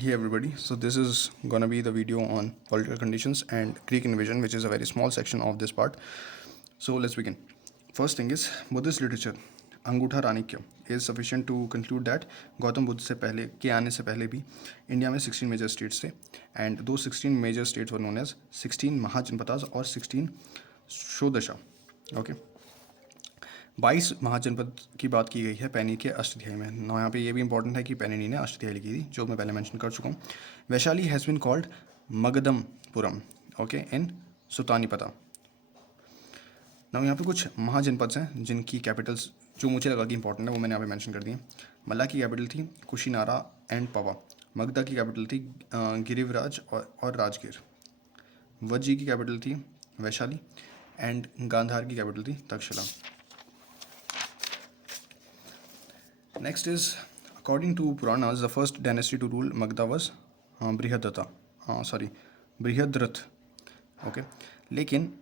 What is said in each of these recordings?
Hey everybody, so this is gonna be the video on political conditions and Greek invasion, which is a very small section of this part. So let's begin. First thing is Buddhist literature. अंगूठा राणिक्य is sufficient to conclude that Gautam Buddha से पहले के आने से पहले भी India में 16 major states थे एंड दो 16 major states were known as 16 mahajanapadas और 16 शोदशा. ओके, 22 महाजनपद की बात की गई है पैनी के अष्टाध्यायी में. ना यहाँ पे ये भी इंपॉर्टेंट है कि पैनी ने अष्टाध्यायी लिखी थी, जो मैं पहले मेंशन कर चुका हूँ. Vaishali has been called Magadhampuram, okay, in Suttanipata. ना यहाँ पे कुछ महाजनपद हैं जिनकी कैपिटल्स जो मुझे लगा कि इंपॉर्टेंट है वो मैंने यहाँ पे मेंशन कर दी. मल्ला की कैपिटल थी कुशीनारा एंड पवा. मगधा की कैपिटल थी गिरिवराज और राजगीर. वज्जी की कैपिटल थी वैशाली एंड गांधार की कैपिटल थी Takshashila. Next is, according to Puranas, the first dynasty to rule Magda was Brihadratha. Okay, लेकिन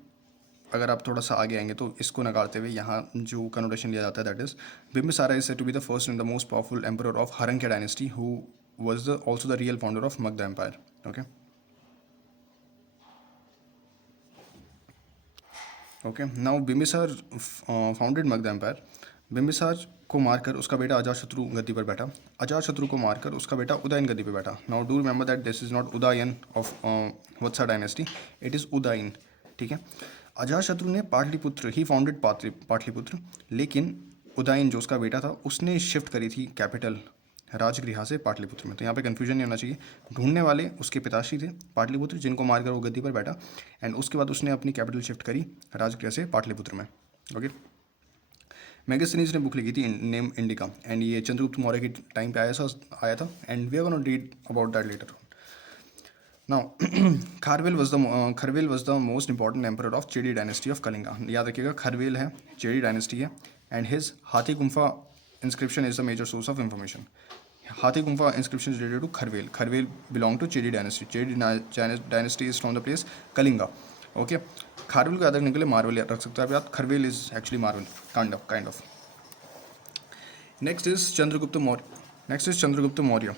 अगर आप थोड़ा सा आगे आएंगे तो इसको नकारते हुए यहाँ जो कनोटेशन लिया जाता है that is Bimbisara is said to be the first and the most powerful emperor of Haryanka dynasty who was also the real founder of Magda Empire. Okay, now Bimbisar founded Magda Empire. Bimbisara को मारकर उसका बेटा अजातशत्रु गद्दी पर बैठा. अजातशत्रु को मारकर उसका बेटा उदयन गद्दी पर बैठा. Now do remember that this is not Udayan of Vatsa dynasty, it is Udayan. ठीक है, अजातशत्रु ने पाटलिपुत्र ही फाउंडेड पाटलिपुत्र, लेकिन उदयन जो उसका बेटा था उसने शिफ्ट करी थी कैपिटल राजगृहा से पाटलिपुत्र में. तो यहाँ पे कन्फ्यूजन नहीं होना चाहिए. ढूंढने वाले उसके पिताश्री थे पाटलिपुत्र, जिनको मारकर वो गद्दी पर बैठा, एंड उसके बाद उसने अपनी कैपिटल शिफ्ट करी राजगृह से पाटलिपुत्र में. ओके, मैगस्थनीज ने बुक लिखी थी नेम इंडिका, एंड ये चंद्रगुप्त मौर्य के टाइम पे आया था and we are gonna read about that letter. Now Kharavela was the most important emperor of Chedi dynasty of Kalinga. याद रखिएगा खरवेल है, चेडी डायनेस्टी है, and his Hathi Gumpha inscription is the major source of information. Hathi Gumpha inscription is related to Kharavela. Kharavela belong to Chedi dynasty. Chedi dynasty is from the place Kalinga. Okay, Kharavela को याद रखने के लिए Marvel रख सकते हैं आप याद. Kharavela is actually marvel kind of. Next is Chandragupta Maurya.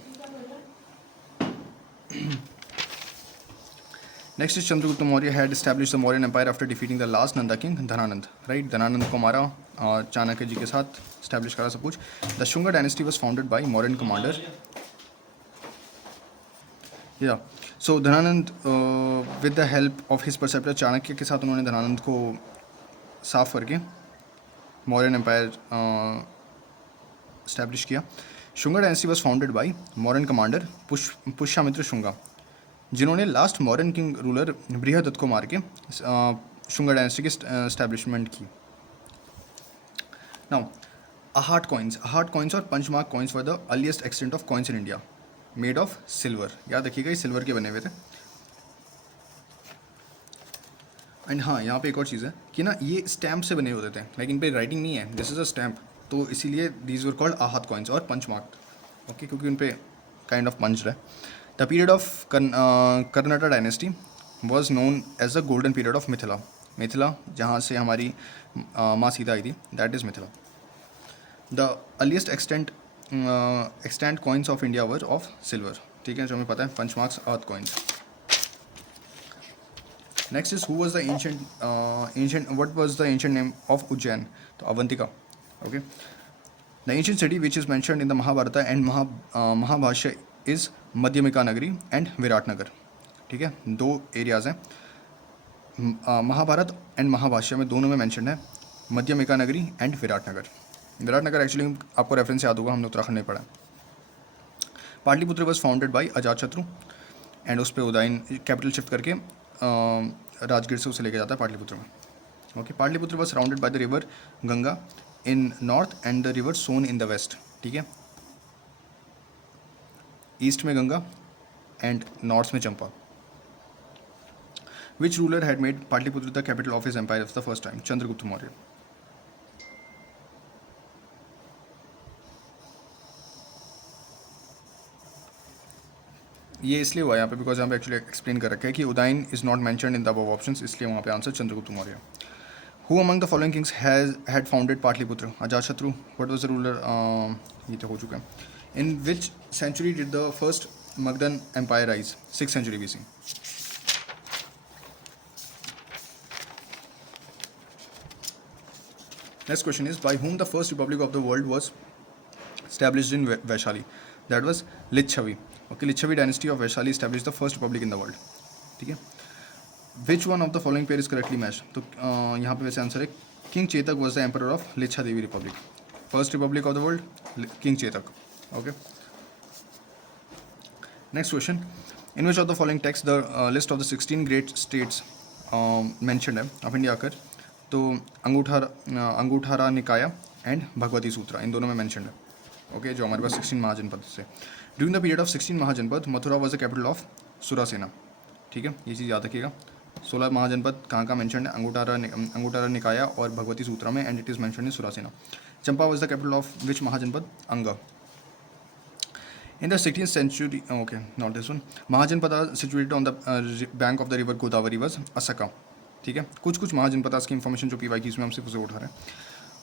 Next is Chandragupta Maurya had established the Mauryan Empire after defeating the last Nanda king Dhananand. Right, Dhananand को मारा चाणक्य जी के साथ establish करा सब कुछ. The Shunga dynasty was founded by Mauryan commander. Yeah, so Dhananand with the help of his preceptor Chanakya के साथ उन्होंने धनानंद को साफ करके Mauryan Empire establish किया. Shunga dynasty was founded by Mauryan commander Pushyamitra Shunga, जिन्होंने last modern king ruler Brihadatta को मार के शुंगा डायनेस्टी की एस्टैब्लिशमेंट की. नाउ अहाट कॉइन्स और punch mark coins for the earliest extent of coins in India made of silver. याद रखिएगा ये सिल्वर के बने हुए थे. एंड हाँ, यहाँ पे एक और चीज़ है कि ना ये स्टैम्प से बने होते थे, लेकिन इन पे राइटिंग नहीं है. दिस इज़ अ स्टैम्प, तो इसीलिए दीज वर कॉल्ड अहाट कॉइन्स और पंचमार्क. ओके, क्योंकि उन पे काइंड ऑफ पंच है. The period of Karnataka dynasty was known as the golden period of Mithila. Mithila जहाँ से हमारी माँ सीता आई थी, that is Mithila. The earliest extant coins of India were of silver. ठीक है, जो हमें पता है पंचमार्क्स अर्थ coins. Next is what was the ancient name of Ujjain? तो Avantika. Okay. The ancient city which is mentioned in the Mahabharata and Mahabhashya is Madhyamika Nagari and Viratnagar. ठीक है, दो एरियाज़ हैं महाभारत एंड महाभाष्य में, दोनों में मेंशन है मध्यमिका नगरी एंड विराटनगर. विराटनगर एक्चुअली आपको रेफरेंस याद होगा, हमने उत्तराखंड में पढ़ा. Pataliputra was founded by Ajatashatru and उस पर उदयन कैपिटल शिफ्ट करके राजगीर से उसे लेके जाता है पाटलिपुत्र में. Okay, Pataliputra was surrounded by the river Ganga in north and the river Son in the west. ठीक है, ईस्ट में गंगा एंड नॉर्थ में Champa. Which ruler had made Pataliputra the capital of his empire of the first time? Chandragupta Maurya. ये इसलिए हुआ यहाँ पे बिकॉज यहाँ पे एक्चुअली एक्सप्लेन कर रखा है कि Udayan is not mentioned in the above options, इसलिए वहाँ पे answer Chandragupta Maurya. Who among the following Kings had founded Pataliputra? Ajatashatru. What was the ruler? ये तो हो चुका है. In which century did the first Magadhan Empire rise, 6th century BC. Next question is, by whom the first republic of the world was established in Vaishali? That was Lichavi. Okay, Lichavi dynasty of Vaishali established the first republic in the world. ठीक है. Which one of the following pair is correctly matched? तो यहाँ पे वैसे answer है king Chetak was the emperor of Lichchhavi republic. First republic of the world, King Chetak. Okay. Next question. In which of the following text the list of the 16 great states mentioned है of India आकर तो अंगूठारा निकाया and Bhagwati सूत्रा इन दोनों में mentioned है. Okay जो हमारे पास 16 महाजनपद से. During the period of 16 mahajanapada Mathura was the capital of Surasena. ठीक है, ये चीज़ याद रखिएगा. 16 महाजनपद कहाँ का मेंशन है? अंगूठारा निकाया और भगवती सूत्रा में, and it is mention in Surasena. Champa was the capital of which mahajanapada? Anga. In the 16th century, okay, not this one. महाजनपद situated on the bank of the river Godavari was Asaka. ठीक है, कुछ महाजनपद की इंफॉर्मेशन जो PY की इसमें हम सिर्फ उसे उठा रहे हैं.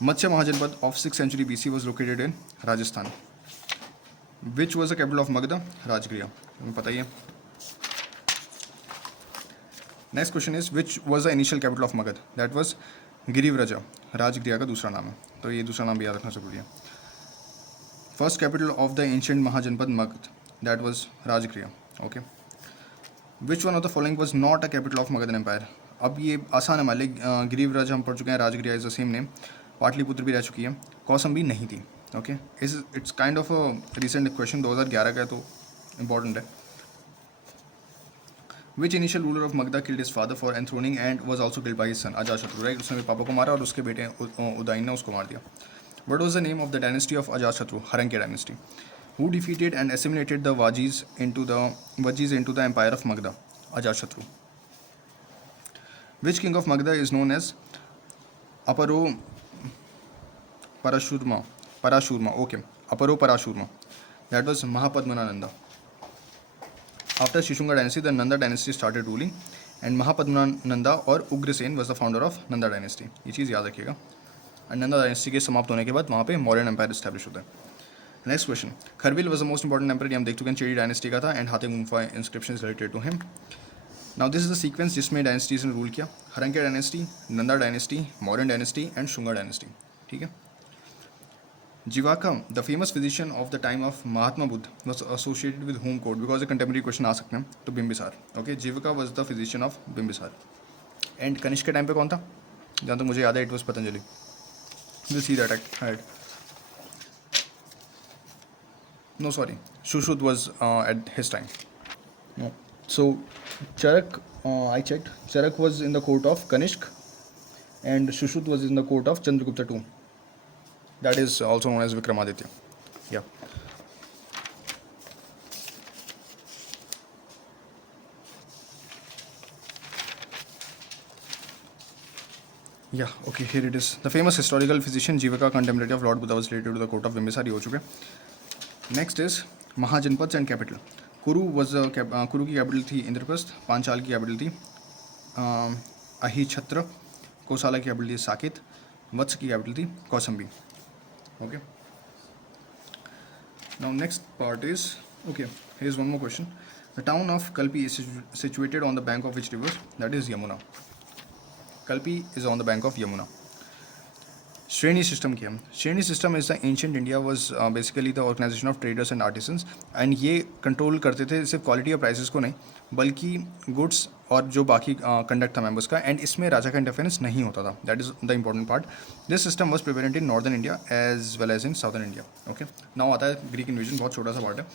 मत्स्य महाजनपद of 6th century BC was located in Rajasthan. Which was the capital of Magadha? Rajgriha. हमें पता ही है. Next question is, which was the initial capital of Magad? That was गिरिव्रजा. Rajgriha का दूसरा नाम है, तो ये दूसरा नाम भी याद रखना जरूरी है. First capital of the ancient Mahajanpad Magad, that was Rajgriha. Okay. Which one of the following was not a capital of Magadhan Empire? अब ये आसान है मान लिया. गिरिव्रज हम पढ़ चुके हैं, Rajgriha is the same name. Pataliputra भी रह चुकी है, कौसंबी नहीं थी. Okay, it's kind of a recent question, 2011 का है तो इम्पॉर्टेंट है. Which initial ruler of Magda killed his father for enthroning and was also killed by his son? Ajatashatru. Right, उसने पापा को मारा और उसके बेटे उदयन ने उसको मार दिया. What was the name of the dynasty of Ajatashatru? Haranke dynasty. Who defeated and assimilated the Vajis into the empire of Magda? Ajatashatru. Which king of Magda is known as Aparo Parashurma? Okay. Aparo Parashurma. That was Mahapadmananda. After Shishunga dynasty, the Nanda dynasty started ruling, and Mahapadmananda or Ugrasen was the founder of Nanda dynasty. ये चीज़ याद रखिएगा. Nanda dynasty के समाप्त होने के बाद वहाँ पे मौर्यन एम्पायर इस्टेब्लिश होता है. Next question. Kharavela was the most important empire, हम देख चुके हैं, चेडी डायनेस्टी का था, and Hathi Gumpha inscription related to him. Now this is the sequence जिसमें डायनेस्टीज ने रूल किया. Haryanka dynasty, Nanda dynasty, Mauryan dynasty and Shunga dynasty. ठीक है. Jivaka, the famous physician of the time of Mahatma Buddha, was associated with home code, because a contemporary question आ सकते हैं. तो Bimbisara. Okay, Jivaka was the physician of Bimbisara. And Kanishka के टाइम पे कौन था? जहाँ तक मुझे याद है, it was Patanjali. We'll see that ahead. No, sorry. Shushruta was at his time. No. So, Charak, I checked. Charak was in the court of Kanishk, and Shushruta was in the court of Chandragupta II. That is also known as Vikramaditya. Yeah. Yeah, okay, here it is. The famous historical physician Jivaka, contemporary of Lord Buddha, was related to the court of Bimbisar. ये हो चुके. Next is महाजनपद and capital. कुरु was कुरु की capital थी इंद्रप्रस्थ. पांचाल की capital थी अहिछत्र. कोसाला की कैपिटल थी साकेत. वत्स की कैपिटल थी Kosambi. Okay. Now next part is, okay, here's one more question. The town of Kalpi is situated on the bank of which river? That is Yamuna. Kalpi is on the bank of Yamuna. Shreni system क्या है? Shreni system is the ancient India was basically the organization of traders and artisans, and ये control करते थे सिर्फ quality और prices को नहीं, बल्कि गुड्स और जो बाकी कंडक्ट था मेंबर्स का, एंड इसमें राजा का इंटरफेरेंस नहीं होता था. That is the important part. This system was prevalent in northern India as well as in southern India. Okay, now आता है ग्रीक इन्वेजन, बहुत छोटा सा पार्ट है.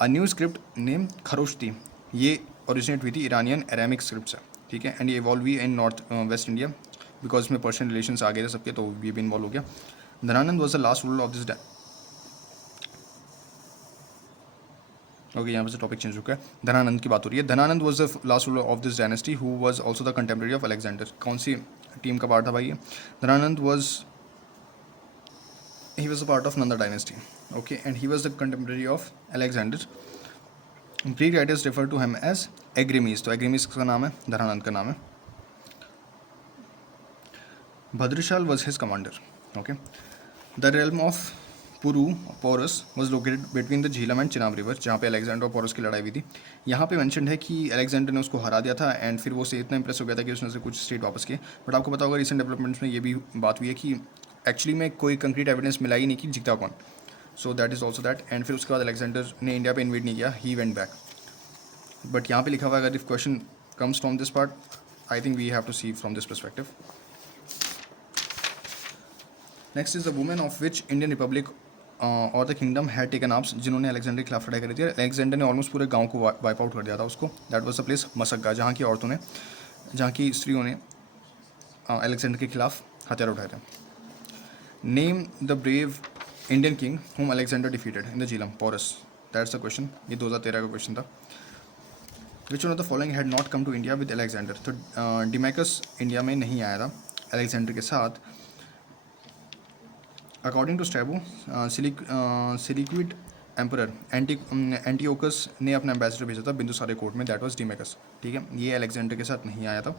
A new script name Kharosthi, ये ओरिजिनेट हुई थी इरानियन एरामिक स्क्रिप्ट से. ठीक है, एंड ये इवॉल्व हुई इन नॉर्थ वेस्ट इंडिया, बिकॉज इसमें पर्शियन रिलेशंस आ गए थे सबके, तो ये भी इन्वॉल्व हो गया. Dhanananda was the last ruler of this. Okay, यहाँ पर से टॉपिक चेंज हो गया. धनानंद की बात हो रही है. Dhanananda was the last ruler of this dynasty who was also the contemporary of Alexander. कौन सी टीम का पार्ट था भाई ये? Dhanananda was, he was a part of Nanda dynasty. Okay, and he was the contemporary of Alexander. Greek writers refer to him as Agrimes. तो Agrimes का नाम है, धनानंद का नाम है. Bhadrashal was his commander. Okay, the realm of Puru Porus was located between the Jhelum and Chenab river, जहाँ पे Alexander और पोरस की लड़ाई हुई थी। यहाँ पे मैंशन है कि अलेक्जेंडर ने उसको हरा दिया था एंड फिर वो से इतना इंप्रेस हो गया था कि उसने से कुछ स्टेट वापस किए। बट आपको पता होगा रिसेंट डेवलपमेंट्स में ये भी बात हुई है कि एक्चुअली में कोई कंक्रीट एविडेंस मिला ही नहीं कि जीता कौन। So that is also that. And फिर उसके बाद अलेक्जेंडर ने इंडिया पे इन्वेट नहीं किया, ही वेंट बैक। बट यहाँ पे लिखा हुआ है, अगर if question comes from this part, I think we have to see from this perspective. Next is the women of which Indian republic और the kingdom had taken arms, जिन्होंने Alexander के खिलाफ लड़ाई करी थी। अलेक्जेंडर ने ऑलमोस्ट पूरे गांव को वाइप आउट कर दिया था उसको। दैट वाज द प्लेस मसक्का, जहाँ की औरतों ने, जहाँ की स्त्रियों ने अलेक्जेंडर के खिलाफ हथियार उठाए थे। Name the brave Indian king whom Alexander defeated in the Jhelum, Porus. That's the question. ये 2013 का क्वेश्चन था। Which one of the following had not come to India with Alexander, तो डिमेकस इंडिया में नहीं आया था अलेक्जेंडर के साथ। According to Strabo, Seleucid emperor Antiochus ने अपना एम्बेसडर भेजा था बिंदुसारे कोर्ट में, दैट वाज डिमेकस। ठीक है, ये अलेक्जेंडर के साथ नहीं आया था।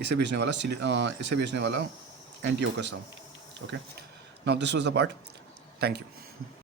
इसे भेजने वाला एंटीओकस था। Okay, now this was the part. Thank you.